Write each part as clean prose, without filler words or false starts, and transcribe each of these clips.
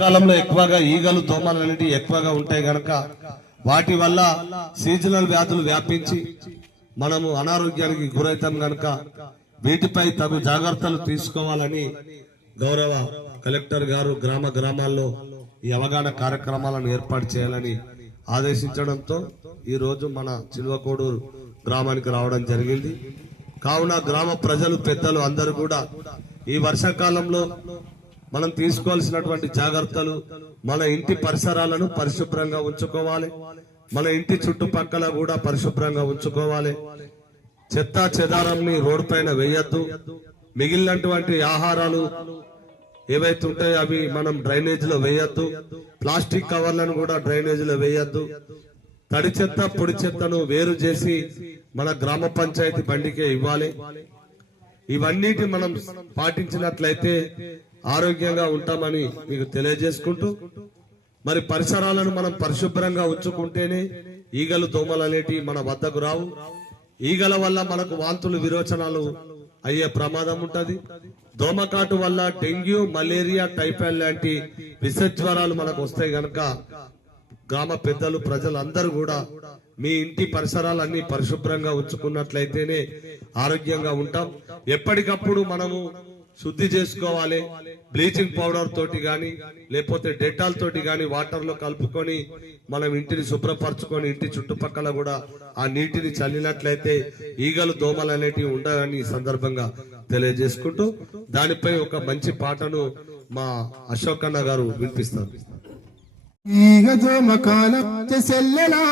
కాలంలో ఎక్కువగా ఈగలు దోమలు అనేవి ఎక్కువగా ఉంటాయి గనక వాటి వల్ల సీజనల్ వ్యాధులు వ్యాపించి మనము అనారోగ్యానికి గురవుతాం గనక వీటిపై తగు జాగ్రత్తలు తీసుకోవాలని గౌరవ కలెక్టర్ గారు గ్రామ గ్రామాల్లో ఈ అవగాహన కార్యక్రమాలను ఏర్పాటు చేయాలని ఆదేశించడంతో ఈ రోజు మన చిల్వకోడూరు గ్రామానికి రావడం జరిగింది. కావున గ్రామ ప్రజలు పెద్దలు అందరూ కూడా ఈ వర్షాకాలంలో మనం తీసుకోవాల్సినటువంటి జాగ్రత్తలు, మన ఇంటి పరిసరాలను పరిశుభ్రంగా ఉంచుకోవాలి, మన ఇంటి చుట్టుపక్కల కూడా పరిశుభ్రంగా ఉంచుకోవాలి. చెత్త చెదారాన్ని రోడ్డు పైన వేయద్దు. మిగిలినటువంటి ఆహారాలు ఏవైతే ఉంటాయో అవి మనం డ్రైనేజ్ లో వేయద్దు. ప్లాస్టిక్ కవర్లను కూడా డ్రైనేజ్ లో వేయద్దు. తడి చెత్త పొడి చెత్తను వేరు చేసి మన గ్రామ పంచాయతీ బండికే ఇవ్వాలి. ఇవన్నిటి మనం పాటించినట్లయితే ఆరోగ్యంగా ఉంటామని మీకు తెలియజేసుకుంటూ, మరి పరిసరాలను మనం పరిశుభ్రంగా ఉంచుకుంటేనే ఈగలు దోమలు అనేటివి మన వద్దకు రావు. ఈగల వల్ల మనకు వాంతులు విరోచనాలు అయ్యే ప్రమాదం ఉంటది. దోమకాటు వల్ల డెంగ్యూ, మలేరియా, టైఫాయిడ్ లాంటి విష జ్వరాలు మనకు వస్తాయి గనక గ్రామ పెద్దలు ప్రజలందరూ కూడా మీ ఇంటి పరిసరాలన్నీ పరిశుభ్రంగా ఉంచుకున్నట్లయితేనే ఆరోగ్యంగా ఉంటాం. ఎప్పటికప్పుడు మనము శుద్ధి చేసుకోవాలి. బ్లీచింగ్ పౌడర్ తోటి గాని లేకపోతే డెటాల్ తోటి గాని వాటర్ లో కలుపుకొని మనం ఇంటిని శుభ్రపరచుకొని ఇంటి చుట్టుపక్కల కూడా ఆ నీటిని చల్లినట్లయితే ఈగలు దోమలు అనేటివి ఉండవని ఈ సందర్భంగా తెలియజేసుకుంటూ, దానిపై ఒక మంచి పాటను మా అశోక్ అన్న గారు వినిపిస్తారు. ఈగ దోమకాల సెల్లెలా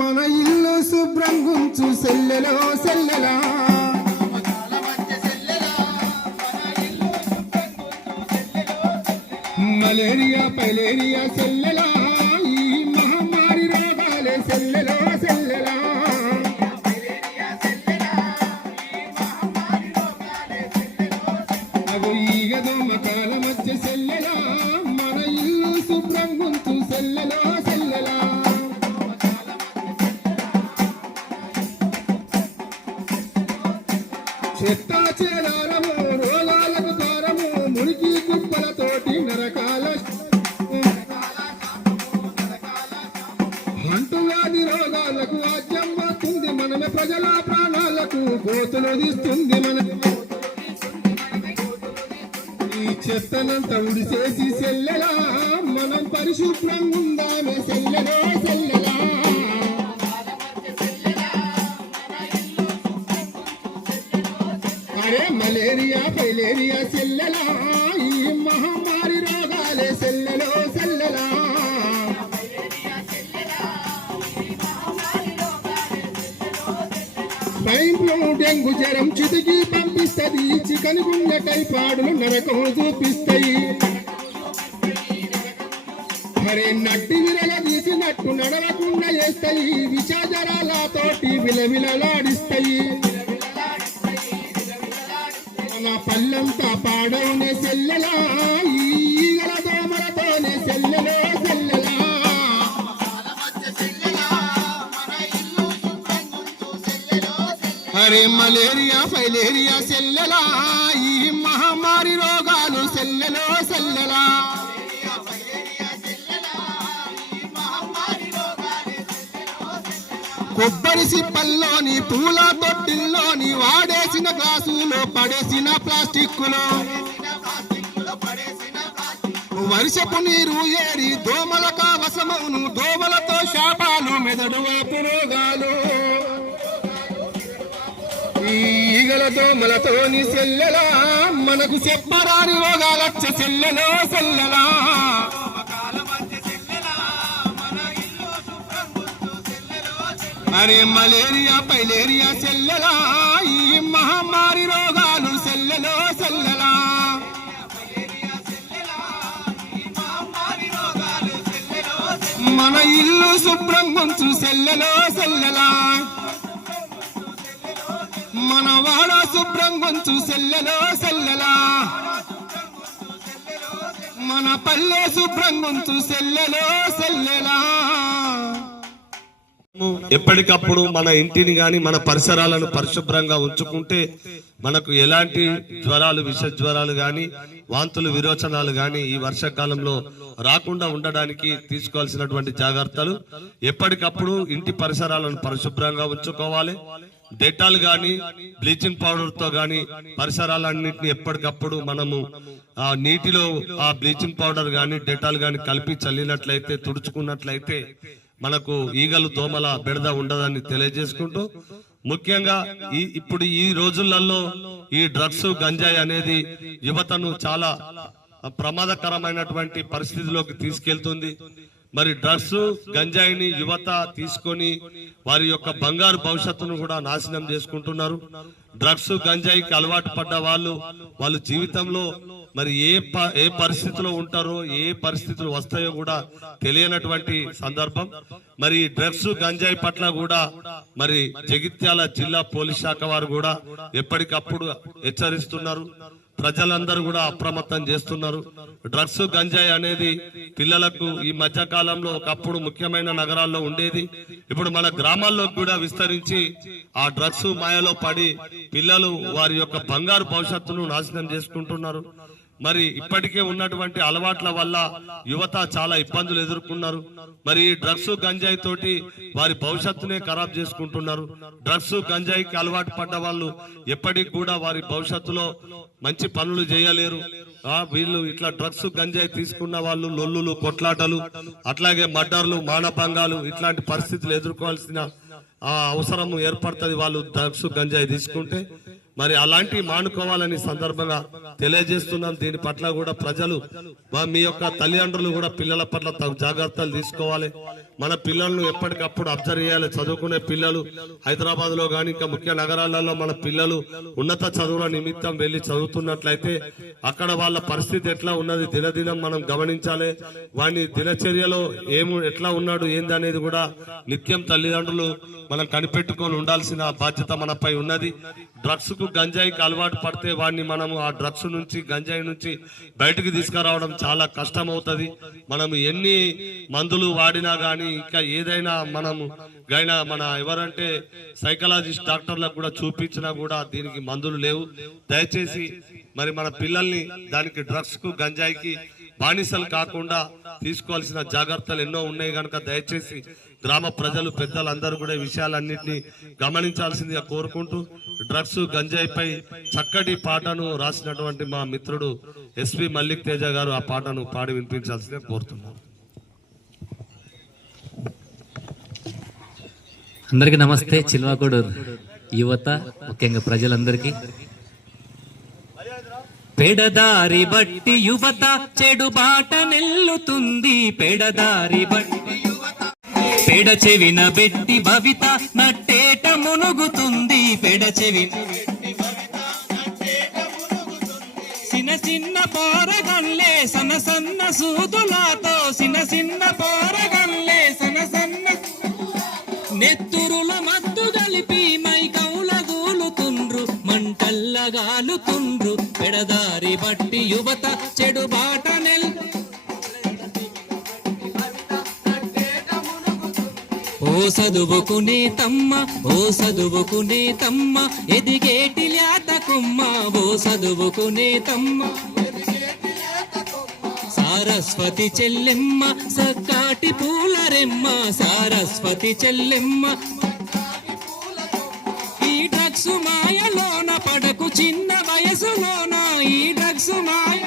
మన ఇల్లు శుభ్రం గుంచు సెల్లెలో సెల్లెలా, మలేరియా పైలేరియా సెల్లెలా, ఈ మహమ్మారి రోగాలే సెల్లెలో సెల్లెలా. అగో ఈగ దోమకాల మధ్య సెల్లెలా మన ఇల్లు శుభ్రం గుంచు సెల్లెలో సెల్లెలా. చెత్త చేరాలము రోగాలకు దారము, మురికి కుప్పలతోటి నరకాల అంటువ్యాధి రోగాలకు ఆజ్యం వస్తుంది. మనమే ప్రజల ప్రాణాలకు కోతులు తీస్తుంది. ఈ చెత్తనంతా ఉడిసేసి సెల్లెలా మనం పరిశుభ్రంగా ఉందామే సెల్లెలో సెల్లెలా. అరే మలేరియా ఫైలేరియా సెల్లెలా, ఈ మహమ్మారి రోగాలే సెల్లెలో సెల్లెలా. స్వైన్ ఫ్లూ, డెంగు జ్వరం చితికి పంపిస్తుంది. చికెన్ గుండె టైఫాయిడ్లు నరకం చూపిస్తాయి. మరి నట్టి విరల తీసినట్టు నడవకుండా చేస్తాయి. విషాజరాలతోటి విలవిలలాడిస్తాయి. మన పల్లెంతా పాడవునే సెల్లెలా, ఈగల దోమలతోనే సెల్లెలో సెల్లెలా. అరే మలేరియా ఫైలేరియా సెల్లెలా, ఈ మహమ్మారి రోగాలు సెల్లెలో సెల్లెలా. కొబ్బరి సిప్పల్లోని పూల తొట్టిల్లోని వాడేసిన గ్లాసులో పడేసిన ప్లాస్టిక్కులో వర్షపు నీరు ఏరి దోమల కావసమవును. దోమలతో శాపాలు మెదడు వాపు రోగాలు. ఈగల దోమలతోని సెల్లెలా మనకు చెప్పరాని రోగాలచ్చ సెల్లెలో సెల్లెలా. అరే మలేరియా పైలేరియా సెల్లెలా, ఈ మహమ్మారి రోగాలు సెల్లెలో సెల్లెలా. మన ఇల్లు శుభ్రం గుంచు సెల్లెలో సెల్లెలా, మన వాడ శుభ్రం గుంచు సెల్లెలో సెల్లెలా, మన పల్లె శుభ్రం గుంచు సెల్లెలో సెల్లెలా. ఎప్పటికప్పుడు మన ఇంటిని గాని మన పరిసరాలను పరిశుభ్రంగా ఉంచుకుంటే మనకు ఎలాంటి జ్వరాలు విష జ్వరాలు గాని వాంతులు విరోచనాలు గాని ఈ వర్షాకాలంలో రాకుండా ఉండడానికి తీసుకోవాల్సినటువంటి జాగ్రత్తలు ఎప్పటికప్పుడు ఇంటి పరిసరాలను పరిశుభ్రంగా ఉంచుకోవాలి. డెటాల్ గాని బ్లీచింగ్ పౌడర్ తో గాని పరిసరాలన్నింటినీ ఎప్పటికప్పుడు మనము ఆ నీటిలో ఆ బ్లీచింగ్ పౌడర్ గాని డెటాల్ గాని కలిపి చల్లినట్లయితే తుడుచుకున్నట్లయితే మనకు ఈగలు దోమల బెడద ఉండదని తెలియజేసుకుంటూ ముఖ్యంగా ఇప్పుడు ఈ రోజులలో ఈ డ్రగ్స్ గంజాయి అనేది యువతను చాలా ప్రమాదకరమైనటువంటి పరిస్థితిలోకి తీసుకెళ్తుంది. మరి డ్రగ్స్ గంజాయిని యువత తీసుకొని వారి యొక్క బంగారు భవిష్యత్తును కూడా నాశనం చేసుకుంటున్నారు. డ్రగ్స్ గంజాయికి అలవాటు పడ్డ వాళ్ళు జీవితంలో మరి ఏ పరిస్థితిలో ఉంటారో ఏ పరిస్థితులు వస్తాయో కూడా తెలియనటువంటి సందర్భం. మరి డ్రగ్స్ గంజాయి పట్ల కూడా మరి జగిత్యాల జిల్లా పోలీస్ శాఖ వారు కూడా ఎప్పటికప్పుడు హెచ్చరిస్తున్నారు. ప్రజలందరూ కూడా అప్రమత్తం చేస్తున్నారు. డ్రగ్స్ గంజాయి అనేది పిల్లలకు ఈ మధ్య కాలంలో ఒకప్పుడు ముఖ్యమైన నగరాల్లో ఉండేది, ఇప్పుడు మన గ్రామాల్లో కూడా విస్తరించి ఆ డ్రగ్స్ మాయలో పడి పిల్లలు వారి యొక్క బంగారు భవిష్యత్తును నాశనం చేసుకుంటున్నారు. మరి ఇప్పటికే ఉన్నటువంటి అలవాట్ల వల్ల యువత చాలా ఇబ్బందులు ఎదుర్కొన్నారు. మరి ఈ డ్రగ్స్ గంజాయి తోటి వారి భవిష్యత్తునే ఖరాబ్ చేసుకుంటున్నారు. డ్రగ్స్ గంజాయికి అలవాటు పడ్డ వాళ్ళు ఎప్పటికి కూడా వారి భవిష్యత్తులో మంచి పనులు చేయలేరు. వీళ్ళు ఇట్లా డ్రగ్స్ గంజాయి తీసుకున్న వాళ్ళు లొల్లులు కొట్లాటలు అట్లాగే మర్డర్లు మానభంగాలు ఇట్లాంటి పరిస్థితులు ఎదుర్కోవాల్సిన అవసరం ఏర్పడుతుంది వాళ్ళు డ్రగ్స్ గంజాయి తీసుకుంటే. మరి అలాంటి మానుకోవాలని సందర్భంగా తెలియజేస్తున్నాం. దీని పట్ల కూడా ప్రజలు మీ యొక్క తల్లిదండ్రులు కూడా పిల్లల పట్ల తగు జాగ్రత్తలు తీసుకోవాలి. మన పిల్లలను ఎప్పటికప్పుడు అబ్జర్వ్ చేయాలి. చదువుకునే పిల్లలు హైదరాబాద్ లో కానీ ఇంకా ముఖ్య నగరాలలో మన పిల్లలు ఉన్నత చదువుల నిమిత్తం వెళ్లి చదువుతున్నట్లయితే అక్కడ వాళ్ళ పరిస్థితి ఎట్లా ఉన్నది దినదినం మనం గమనించాలి. వాడిని దినచర్యలో ఎట్లా ఉన్నాడు ఏందనేది కూడా నిత్యం తల్లిదండ్రులు మనం కనిపెట్టుకొని ఉండాల్సిన బాధ్యత మనపై ఉన్నది. డ్రగ్స్ కు గంజాయికి అలవాటు పడితే వాడిని మనము ఆ డ్రగ్స్ నుంచి గంజాయి నుంచి బయటకు తీసుకురావడం చాలా కష్టం అవుతుంది. మనం ఎన్ని మందులు వాడినా గానీ ఇంకా ఏదైనా మనము మన ఎవరంటే సైకాలజిస్ట్ డాక్టర్లకు కూడా చూపించినా కూడా దీనికి మందులు లేవు. దయచేసి మరి మన పిల్లల్ని దానికి డ్రగ్స్ కు గంజాయికి బానిసలు కాకుండా తీసుకోవాల్సిన జాగ్రత్తలు ఎన్నో ఉన్నాయి కనుక దయచేసి గ్రామ ప్రజలు పెద్దలందరూ కూడా ఈ విషయాలన్నింటినీ గమనించాల్సిందిగా కోరుకుంటూ డ్రగ్స్ గంజాయిపై చక్కటి పాటను రాసినటువంటి మా మిత్రుడు ఎస్పి మల్లిక్ తేజ గారు ఆ పాటను పాడి వినిపించాల్సిందిగా కోరుతున్నాను. అందరికీ నమస్తే. చిల్వాకోడు యువత ముఖ్యంగా ప్రజలందరికీ పెడదారి బట్టి యువత చెడు బాట నెల్లుతుంది. పెడదారి బట్టి పెడ చెవిన బెట్టి భవిత నట్టేట మునుగుతుంది. పెడ చెవిన సిన్న సిన్న పోరగల్లే సన సన్న సూదులతో సిన్న పోరగల్లే సన సన్న నెత్తురుల మత్తు కలిపి మై కౌల గూలుతుండ్రు మంటల్లగాలుతుండ్రు. పెడదారి బట్టి యువత చెడు బాట నెల్ ఓ చదువుకునే తమ్మ ఎదిగేటి లేత కొమ్మ. ఓ చదువుకునే తమ్మ సారస్వతి చెల్లెమ్మ సక్కాటి పూలరెమ్మ. సారస్వతి చెల్లెమ్మ ఈ డ్రగ్స్ మాయలోన పడకు చిన్న వయసులోన. ఈ డ్రగ్స్ మాయ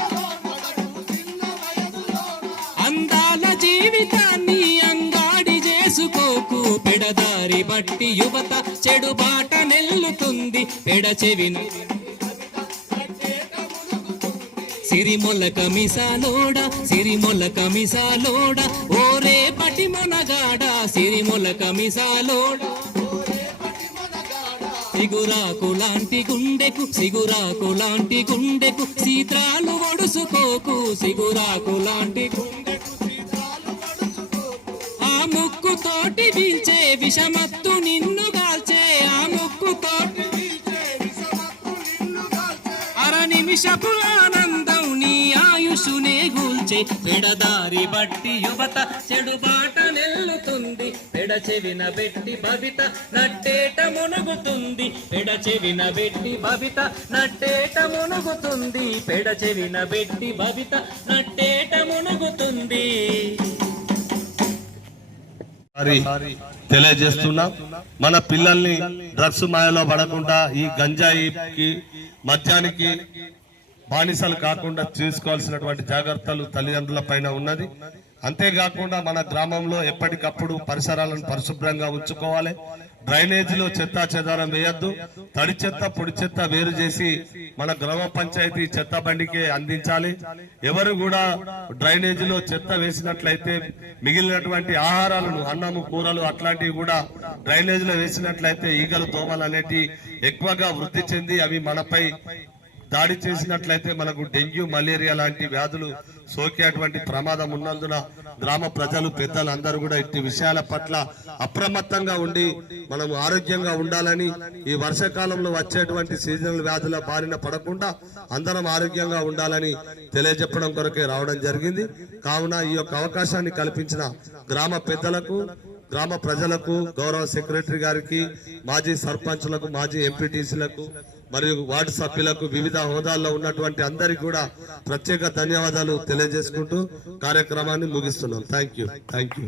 అందాల జీవితాన్ని అంగాడి చేసుకోకు. పెడదారి బట్టి యువత చెడు బాట నెల్లుతుంది. పెడ చెవిన సిరిమొలక మిసాలోడ ఓరే పటి మొనగాడ. సిరిమొలక మిసాలోడ సిగురాకు లాంటి గుండెకు సీత్రాలు ఒడుసుకోకు. సిగురాకు లాంటి ఆ ముక్కు తోటి వీల్చే విషమత్తు నిన్ను గాల్చే. ఆ ముక్కు తోటి అర నిమిషపు ఆనందం నీ ఆయుషునే గూల్చే. పెడ చెడదారి బట్టి యువత చెడు బాట నెల్లుతుంది పెడచెవిన పెట్టి భవిత నట్టేట మునుగుతుంది పెడచెవిన పెట్టి భవిత నట్టేట మునుగుతుంది పెడచెవిన పెట్టి భవిత నట్టేట మునుగుతుంది. తెలియజేస్తున్నా మన పిల్లల్ని డ్రగ్స్ మాయలో పడకుండా ఈ గంజాయికి మద్యానికి బానిసలు కాకుండా తీసుకోవాల్సినటువంటి జాగ్రత్తలు తల్లిదండ్రుల పైన ఉన్నది. అంతేకాకుండా మన గ్రామంలో ఎప్పటికప్పుడు పరిసరాలను పరిశుభ్రంగా ఉంచుకోవాలి. డ్రైనేజీలో చెత్త చెదారం వేయద్దు. తడి చెత్త పొడి చెత్త వేరు చేసి మన గ్రామ పంచాయతీ చెత్త బండికి అందించాలి. ఎవరు కూడా డ్రైనేజీలో చెత్త వేసినట్లయితే మిగిలినటువంటి ఆహారాలను అన్నము కూరలు అట్లాంటివి కూడా డ్రైనేజీలో వేసినట్లయితే ఈగలు దోమలు అనేటివి ఎక్కువగా వృద్ధి చెంది అవి మనపై దాడి చేసినట్లయితే మనకు డెంగ్యూ మలేరియా లాంటి వ్యాధులు సోకేటువంటి ప్రమాదం ఉన్నందున గ్రామ ప్రజలు పెద్దలు అందరూ కూడా ఇట్టి విషయాల పట్ల అప్రమత్తంగా ఉండి మనం ఆరోగ్యంగా ఉండాలని, ఈ వర్షాకాలంలో వచ్చేటువంటి సీజనల్ వ్యాధుల బారిన పడకుండా అందరం ఆరోగ్యంగా ఉండాలని తెలియజెప్పడం కొరకే రావడం జరిగింది. కావున ఈ యొక్క అవకాశాన్ని కల్పించిన గ్రామ పెద్దలకు, గ్రామ ప్రజలకు, గౌరవ సెక్రటరీ గారికి, మాజీ సర్పంచులకు, మాజీ ఎంపీటీసీలకు మరియు వార్డు సభ్యులకు, వివిధ హోదాల్లో ఉన్నటువంటి అందరికీ కూడా ప్రత్యేక ధన్యవాదాలు తెలియజేసుకుంటూ కార్యక్రమాన్ని ముగిస్తున్నాం. Thank you.